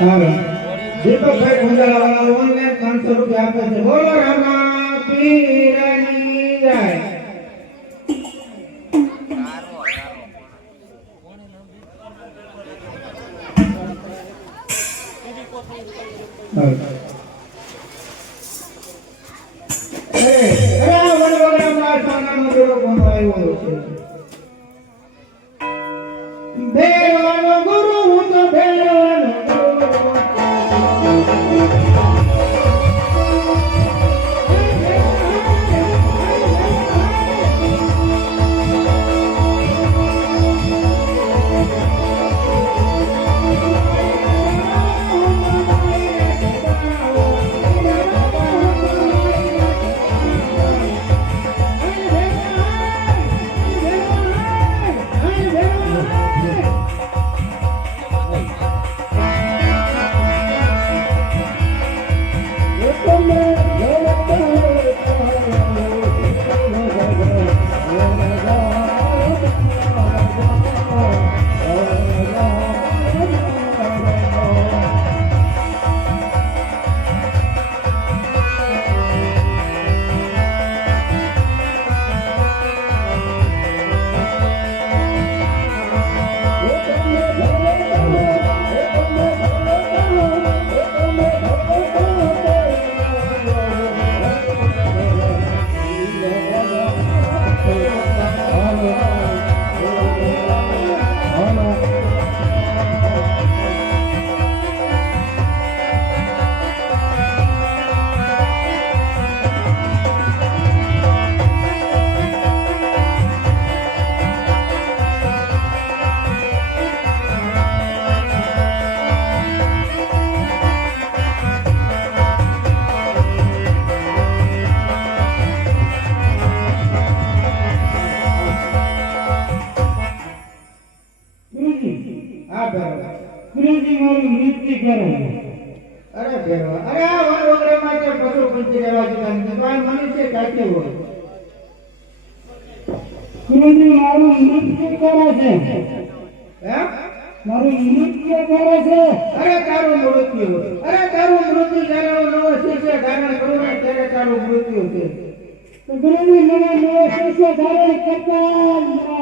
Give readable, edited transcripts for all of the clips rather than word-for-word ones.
હાલો દીપકભાઈ ગુંજાળાવાળા online 500 રૂપિયા આપે છે. બોલો રામા પીરની જય. ભેરવાનો ગુરુ હું તો ભેરવાનો અરે ભેરવા અરે આ વગરે માટે પશુ પંછી રહેવા દીધા નથી તો આ મનુષ્ય કાચે હોય. ગુરુજી મારું નૃત્ય કરે છે. હે મારું નૃત્ય કરે છે. અરે તારું મૃત્યુ હોય. અરે તારું મૃત્યુ જ્યારે નવો શિષ્ય ધારણ કરું ને ત્યારે તારું મૃત્યુ છે. તો ગુરુજી મને નવો શિષ્ય ધારણ કરતા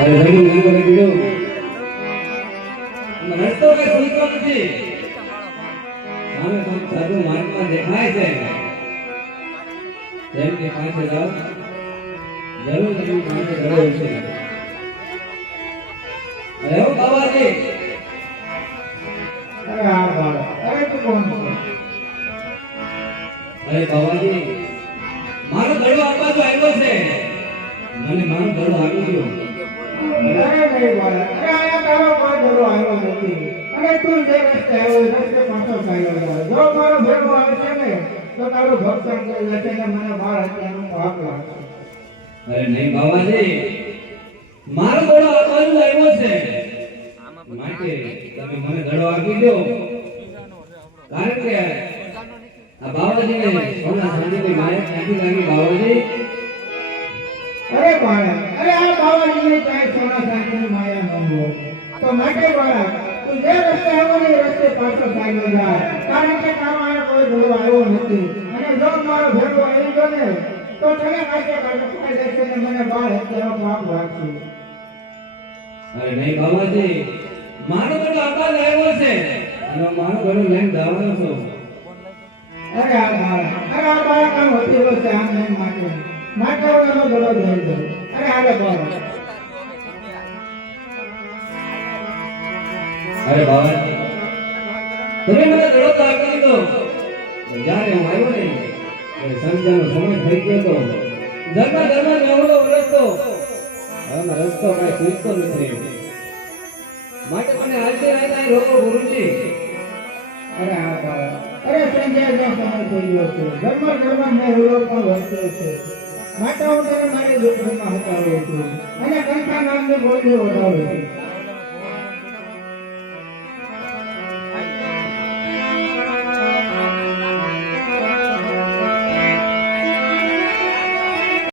અરે જલ્દી નહીં કરે બીજો રસ્તો કે ખુલતો નથી સામે કોણ સાધુ માર્ગમાં દેખાય છે જેમ કે પાસે જાવ જરૂર જરૂર પાસે જરૂર છે. અરે ઓ બાબાજી અરે આ બાળક અરે તું કોણ છે? અરે બાબાજી મારો દડો આપવા તો આવ્યો છે. મને મારો દડો આપી દો. અરે નહીં બાળક અરે આયા તારો કોઈ દડો આવ્યો નથી. અરે તું જે રસ્તે આવ્યો એ રસ્તે પાછો ચાલ્યો જાવ. જો મારો ભેગો આવે છે ને તો તારું ભક્ષણ કરી લેશે ને મને બાળ હત્યાનો પાપ લાગશે. અરે નહીં બાબાજી મારો દડો આપવાનો આવ્યો છે માટે તમે મને દડો આપી દો કારણ કે આ બાબાજીને સોના ચાંદીની માયા ક્યાંથી લાગી બાબાજી? અરે બાળક નથી અને જો મારો ભેગો આવી ગયો ને તો તને કાચે કાચો ખાઈ જશે ને મને બાળ હત્યાનો પાપ લાગશે. અરે નહીં બાબાજી, મારો ગળો આબાદ આવ્યો છે અને મારો ગળો લઈને જવાનો છું. અરે આ બાળક આમ હોતી હોય છે આમ નહીં માટે વગરનો ગળો જઈ ગયો. અરે હાલે બાળક. અરે બાબાજી, તમે મને ગળો તો આપી દીધો. જ્યારે હું આવ્યો ને સંજાનો સમય થઈ ગયો તો ધર્મ એવડો રસ્તો હવે રસ્તો કઈ પૂછતો નથી માટે મને આજે રાતે રોકો ગુરુજી. અરે આ બાળક. અરે સંજયનો સમય થઈ ગયો છે. ધર્મ મેં હુલો પણ વર્ત્યો છે માટે હું તને મારી દુઃખમાં હટાવું છું અને કંઠા નામની ગોળી વડાવું છું.